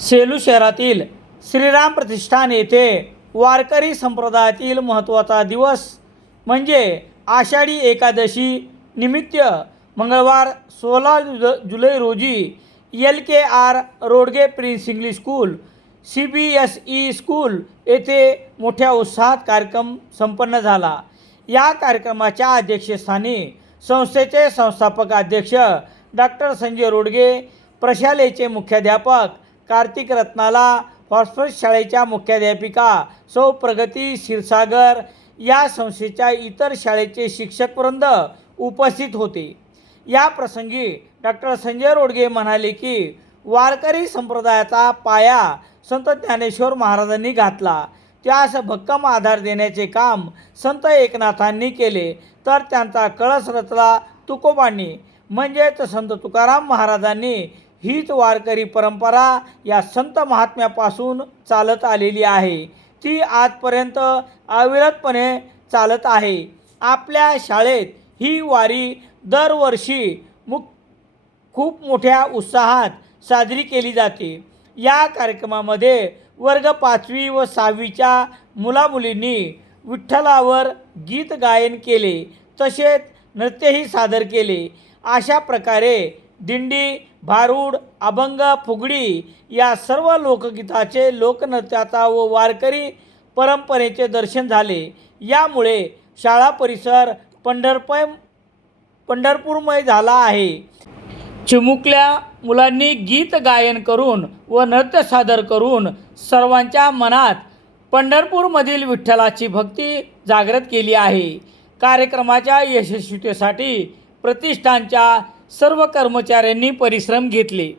सेलू शहरातील श्रीराम प्रतिष्ठान येथे वारकरी संप्रदायातील महत्त्वाचा दिवस म्हणजे आषाढी एकादशी निमित्त मंगळवार सोळा जु जुलै रोजी L K R Rodge prince English school C B S E school येथे मोठ्या उत्साहात कार्यक्रम संपन्न झाला. या कार्यक्रमाच्या अध्यक्षस्थानी संस्थेचे संस्थापक अध्यक्ष डॉक्टर संजय रोडगे प्रशालेचे मुख्याध्यापक कार्तिक रत्नाला फॉस्फरस शाळेच्या मुख्याध्यापिका सौ प्रगती क्षीरसागर या संस्थेच्या इतर शाळेचे शिक्षकवृंद उपस्थित होते. या प्रसंगी डॉक्टर संजय रोडगे म्हणाले की वारकरी संप्रदायाचा पाया संत ज्ञानेश्वर महाराजांनी घातला. त्यास भक्कम आधार देण्याचे काम संत एकनाथांनी केले. तर त्यांचा कळस रचला तुकोबांनी म्हणजेच संत तुकाराम महाराजांनी हीच वारकरी परंपरा या संत महात्म्यापासून चालत आलेली आहे. ती आजपर्यंत अविरतपणे चालत आहे. आपल्या शाळेत ही वारी दरवर्षी मु खूप मोठ्या उत्साहात साजरी केली जाते. या कार्यक्रमामध्ये वर्ग पाचवी व सहावीच्या मुलामुलींनी विठ्ठलावर गीत गायन केले. तसेच नृत्यही सादर केले. अशा प्रकारे दिंडी भारूड अभंग फुगडी या सर्व लोकगीताचे लोकनृत्याचा व वारकरी परंपरेचे दर्शन झाले. यामुळे शाळा परिसर पंढरपय पंढरपूरमय झाला आहे. चिमुकल्या मुलांनी गीत गायन करून व नृत्य सादर करून सर्वांच्या मनात पंढरपूरमधील विठ्ठलाची भक्ती जागृत केली आहे. कार्यक्रमाच्या यशस्वीतेसाठी प्रतिष्ठानच्या सर्व कर्मचाऱ्यांनी परिश्रम घेतले.